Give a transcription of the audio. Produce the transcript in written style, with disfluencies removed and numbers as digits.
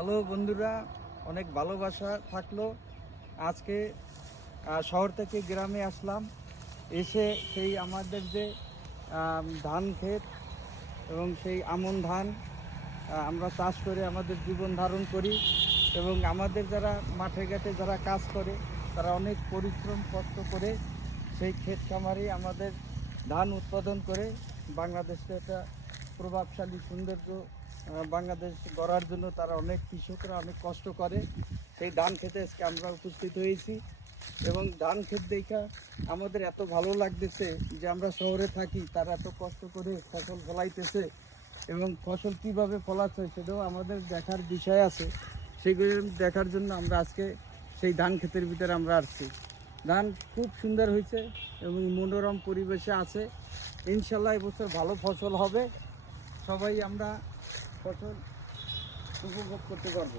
Hello বন্ধুরা, অনেক ভালোবাসা থাকলো। আজকে শহর থেকে গ্রামে আসলাম, এসে সেই আমাদের যে ধান ক্ষেত এবং সেই আমন ধান আমরা চাষ করে আমাদের জীবন ধারণ করি। এবং আমাদের যারা মাঠে ঘাটে যারা কাজ করে তারা অনেক পরিশ্রম কষ্ট করে সেই ক্ষেত খামারে আমাদের ধান উৎপাদন করে বাংলাদেশকে একটা প্রভাবশালী সৌন্দর্য বাংলাদেশ গড়ার জন্য তারা অনেক কৃষকরা অনেক কষ্ট করে। সেই ধান খেতে আজকে আমরা উপস্থিত হয়েছি এবং ধান ক্ষেত দেখা আমাদের এত ভালো লাগতেছে যে আমরা শহরে থাকি, তারা এত কষ্ট করে ফসল ফলাইতেছে এবং ফসল কিভাবে ফলাচ্ছে সেটাও আমাদের দেখার বিষয় আছে। সেগুলো দেখার জন্য আমরা আজকে সেই ধান ক্ষেতের ভিতরে আমরা আসছি। ধান খুব সুন্দর হয়েছে এবং মনোরম পরিবেশে আছে। ইনশাল্লাহ এবছর ভালো ফসল হবে, সবাই আমরা ফসল উপভোগ করতে পারবো।